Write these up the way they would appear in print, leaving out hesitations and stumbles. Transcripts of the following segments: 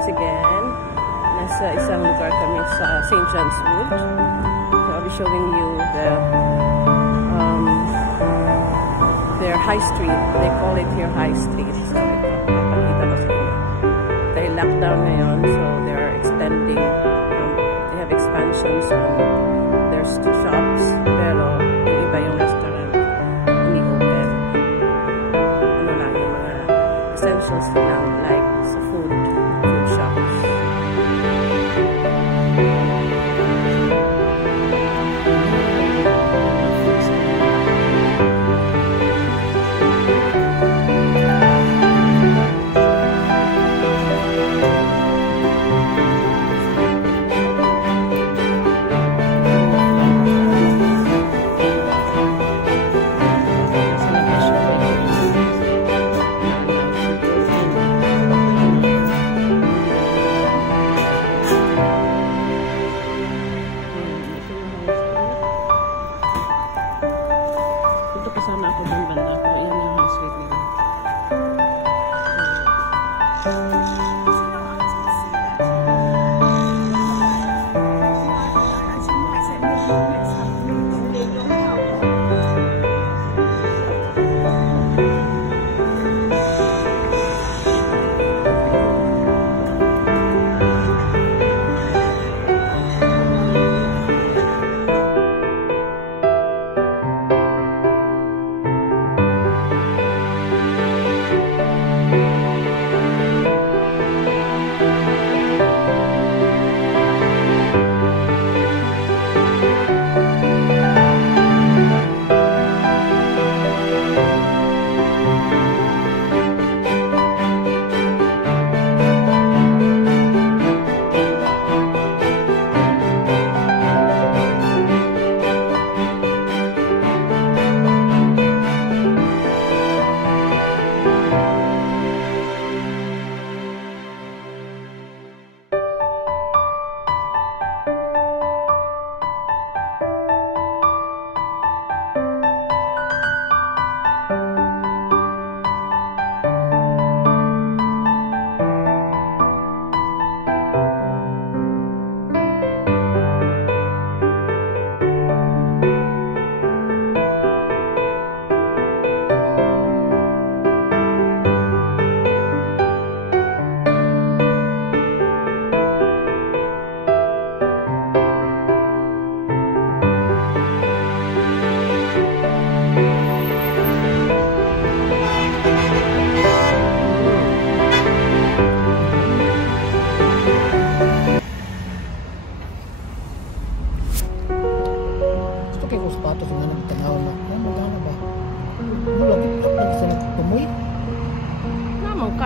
once again. Nasa isang lugar kami sa St. John's Wood. So I'll be showing you their high street. They call it here high street. So ito, papakita ko sa inyo. Dahil lockdown ngayon, so they are extending. They have expansions on their shops, pero yung iba yung restaurant hindi open. Ano lang yung mga essentials lang, like sa food shops.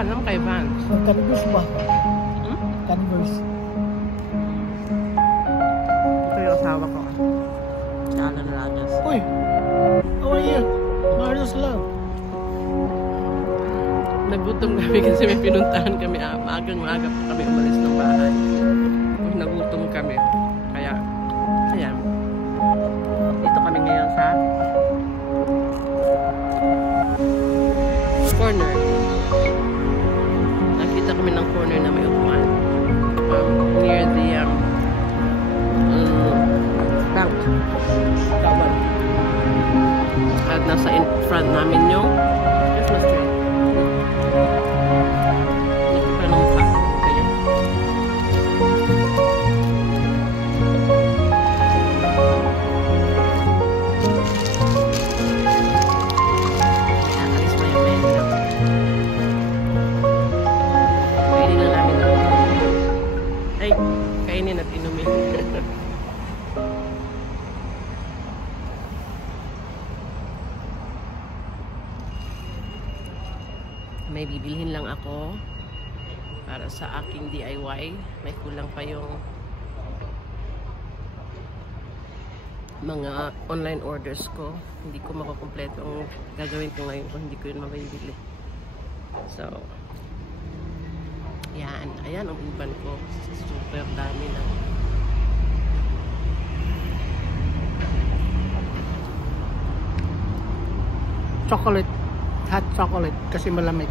Naman kay Vans. Converse ba? Converse. Ito yung asawa ko. Alan Ragas. Uy! How are you? Marius Love. Nagutom kami kasi may pinuntahan kami. Maagang-maaga pa kami umalis ng bahay. Nagutom kami. Kaya, ayan. Dito kami ngayon sa corner. Nakita kami ng corner na may upuan. Near the bank. Tawag. At nasa in front namin yung Christmas tree. Nakita ng mukha. Ayan. Alis na yung mesa. Kainin na namin. Ay, kainin at inumin. May bibilhin lang ako para sa aking DIY. May kulang pa yung mga online orders ko. Hindi ko makakompleto ang gagawin ko ngayon kung hindi ko yun mabibili. So, yan. Ayan ang uban ko. Super dami na. Chocolate. Hot chocolate kasi malamig.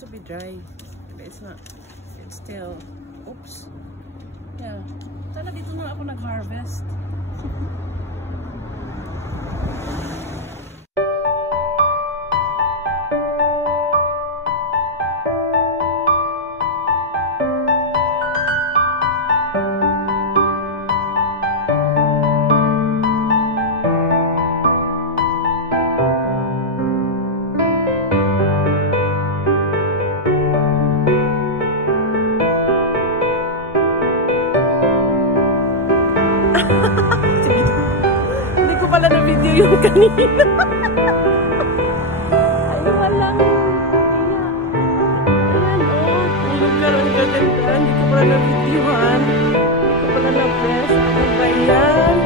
To be dry. It's not. It's still. Oops. Yeah. Sana dito na ako nag-harvest. Hindi ko pala na-video yung kanina. Ay, walang iya. Ayan, oh. Ang lugar, ang gaganda. Hindi ko pala na-videohan. Hindi ko pala na-press. Ano ba yan?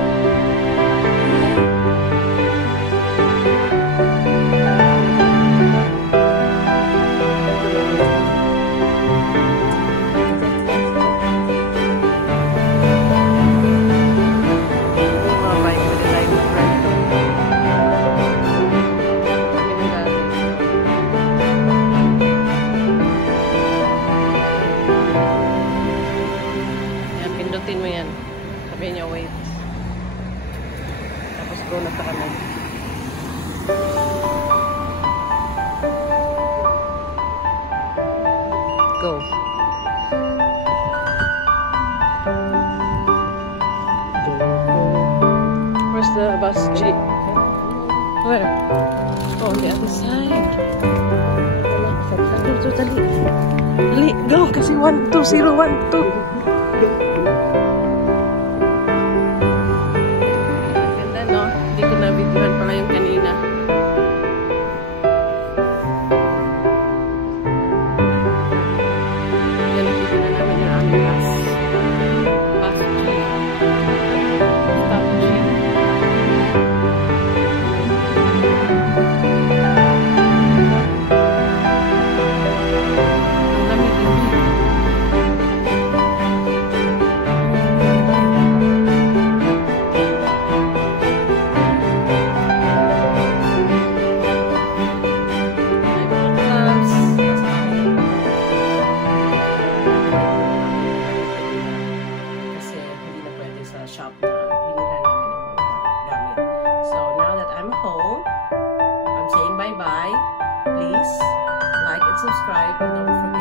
Pindutin mo yan. Sabihin niya, wait. Tapos go na sa kanan. Go. Where's the bus jeep? Where? Oh, on the other side. Dali. Dali, go. Kasi 12012. Videohan pala yung kanina. Yan, nakita na namin yung aming bus. Bus jeep. Stop jeep. Ang lamig-lamig. Shop na binila namin ng mga gamit. So now that I'm home, I'm saying bye-bye. Please like and subscribe and don't forget